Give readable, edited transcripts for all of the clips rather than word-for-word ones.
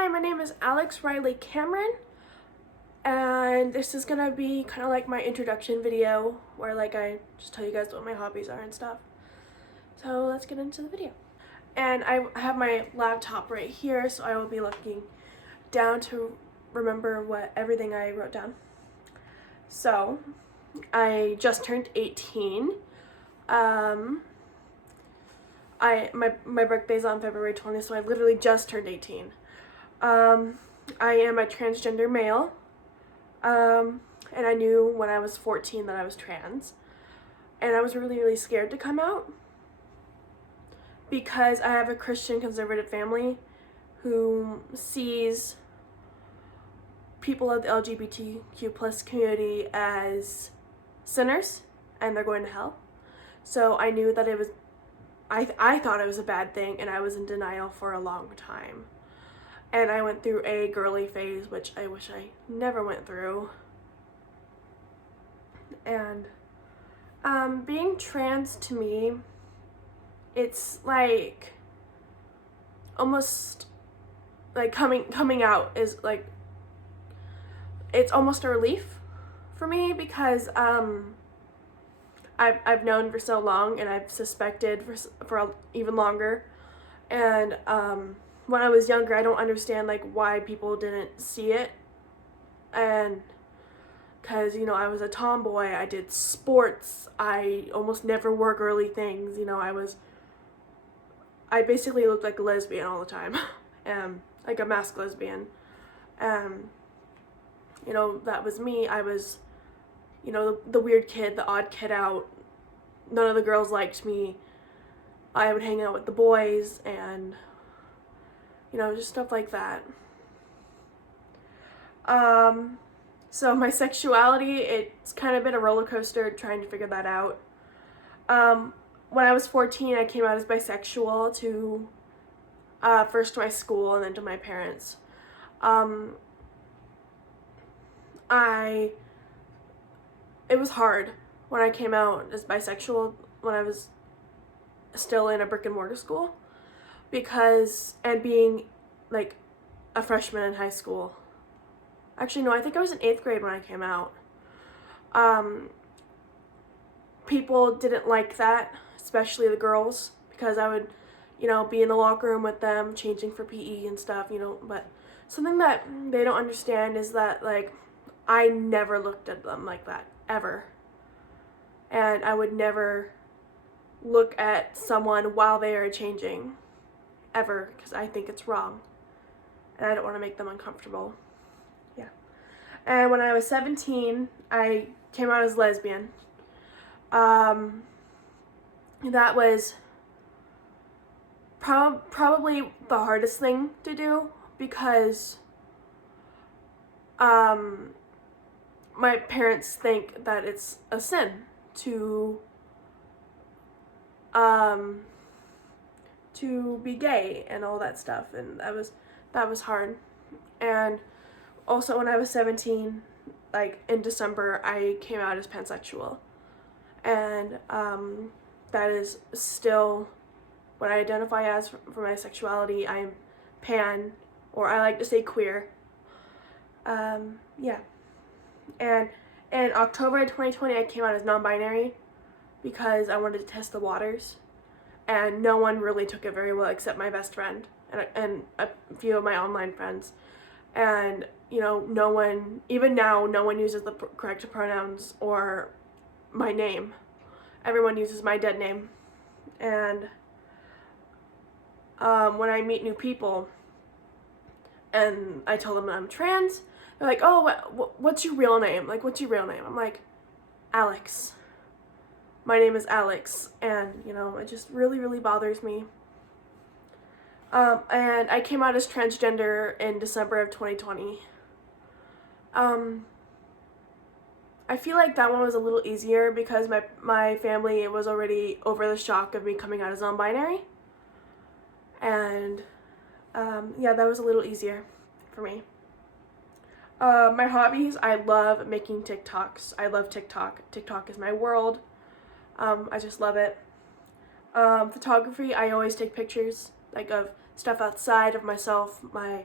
Hi, my name is Alyx Riley Cameryn, and this is gonna be kind of like my introduction video where I just tell you guys what my hobbies are and stuff. So let's get into the video. And I have my laptop right here, so I will be looking down to remember everything I wrote down. So I just turned 18. My birthday's on February 20th, so I literally just turned 18. I am a transgender male, and I knew when I was 14 that I was trans, and I was really scared to come out because I have a Christian conservative family who sees people of the LGBTQ plus community as sinners and they're going to hell. So I knew that I thought it was a bad thing, and I was in denial for a long time. And I went through a girly phase, which I wish I never went through. And being trans to me, it's like almost like coming out is like, it's almost a relief for me because I've known for so long, and I've suspected for even longer. And when I was younger, I don't understand why people didn't see it. And because I was a tomboy, I did sports, I almost never wore girly things. I basically looked like a lesbian all the time, like a masked lesbian. That was me. I was the weird kid, the odd kid out. None of the girls liked me. I would hang out with the boys and just stuff like that. So my sexuality, it's kind of been a roller coaster trying to figure that out. When I was 14, I came out as bisexual to first to my school and then to my parents. It was hard when I came out as bisexual when I was still in a brick and mortar school, and being like a freshman in high school. Actually, no, I think I was in 8th grade when I came out. People didn't like that, especially the girls, because I would, be in the locker room with them, changing for PE and stuff, but something that they don't understand is that, I never looked at them like that, ever. And I would never look at someone while they are changing, ever, because I think it's wrong. And I don't want to make them uncomfortable. Yeah. And when I was 17, I came out as lesbian. That was probably the hardest thing to do because my parents think that it's a sin to be gay and all that stuff, and that was hard. And also when I was 17, in December, I came out as pansexual, and that is still what I identify as for my sexuality. I'm pan, or I like to say queer. Yeah. And in October 2020, I came out as non-binary because I wanted to test the waters, and no one really took it very well except my best friend and a few of my online friends. And no one, even now, no one uses the correct pronouns or my name. Everyone uses my dead name. And when I meet new people and I tell them that I'm trans, they're like, oh, what's your real name? What's your real name? I'm like, Alyx. My name is Alyx, and it just really bothers me. And I came out as transgender in December of 2020. I feel like that one was a little easier because my family was already over the shock of me coming out as non-binary. And yeah, that was a little easier for me. My hobbies, I love making TikToks. I love TikTok. TikTok is my world. I just love it. Photography, I always take pictures of stuff outside of myself, my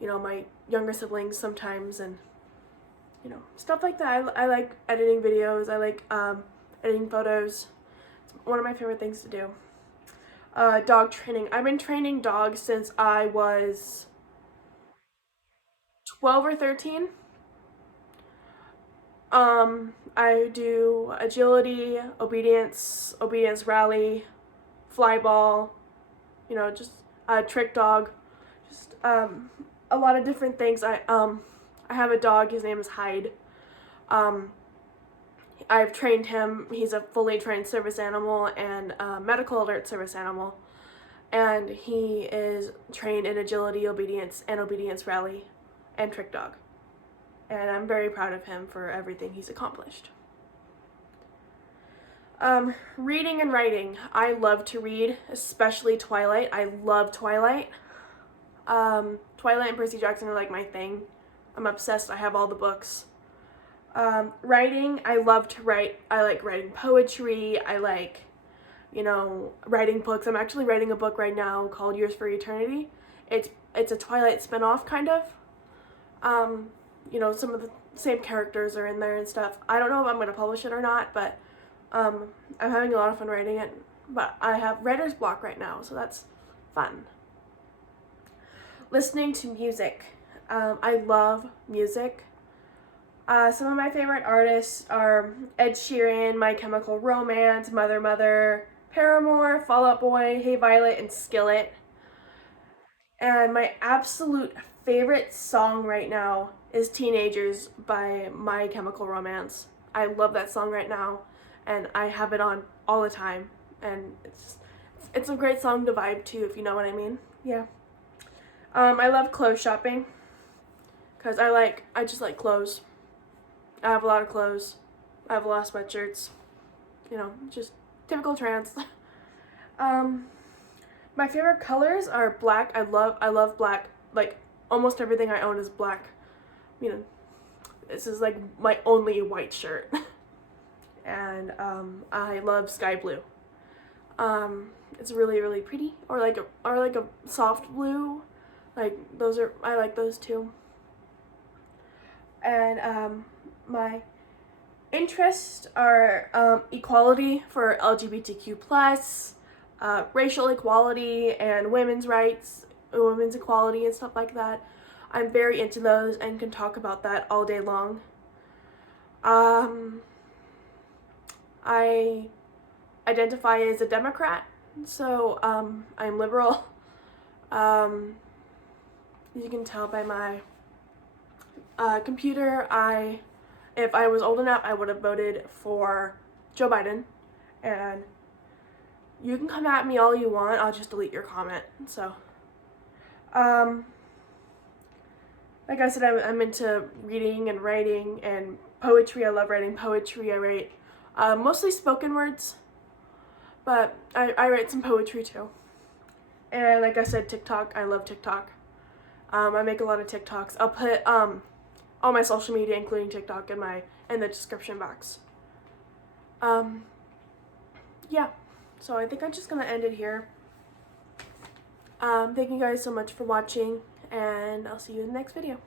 you know, my younger siblings sometimes, and, you know, stuff like that. I like editing videos. I like editing photos. It's one of my favorite things to do. Dog training. I've been training dogs since I was 12 or 13. I do agility, obedience rally, fly ball, you know, just trick dog, just a lot of different things. I have a dog. His name is Hyde. I've trained him. He's a fully trained service animal and medical alert service animal, and he is trained in agility, obedience rally, and trick dog. And I'm very proud of him for everything he's accomplished. Reading and writing. I love to read, especially Twilight. I love Twilight. Twilight and Percy Jackson are like my thing. I'm obsessed. I have all the books. Writing. I love to write. I like writing poetry. I like, you know, writing books. I'm actually writing a book right now called Yours for Eternity. It's a Twilight spinoff, kind of. You know, some of the same characters are in there and stuff. I don't know if I'm going to publish it or not, but I'm having a lot of fun writing it. But I have writer's block right now, so that's fun. Listening to music. I love music. Some of my favorite artists are Ed Sheeran, My Chemical Romance, Mother, Paramore, Fall Out Boy, Hey Violet, and Skillet. And my absolute favorite song right now is Teenagers by My Chemical Romance. I love that song right now, and I have it on all the time, and it's a great song to vibe to, if you know what I mean. Yeah. I love clothes shopping, because I just like clothes. I have a lot of clothes. I have a lot of sweatshirts. You know, just typical trans. My favorite colors are black. I love black. Like, almost everything I own is black. You know, this is like my only white shirt. And I love sky blue. It's really, really pretty. Or like a soft blue. Like, I like those too. And my interests are equality for LGBTQ+, racial equality, and women's rights, women's equality, and stuff like that. I'm very into those and can talk about that all day long. I identify as a Democrat, so I'm liberal. You can tell by my computer, if I was old enough, I would have voted for Joe Biden, and you can come at me all you want, I'll just delete your comment. So, like I said, I'm into reading and writing and poetry. I love writing poetry. I write mostly spoken words, but I write some poetry too. And like I said, TikTok, I love TikTok. I make a lot of TikToks. I'll put all my social media, including TikTok, in the description box. Yeah, so I think I'm just gonna end it here. Thank you guys so much for watching, and I'll see you in the next video.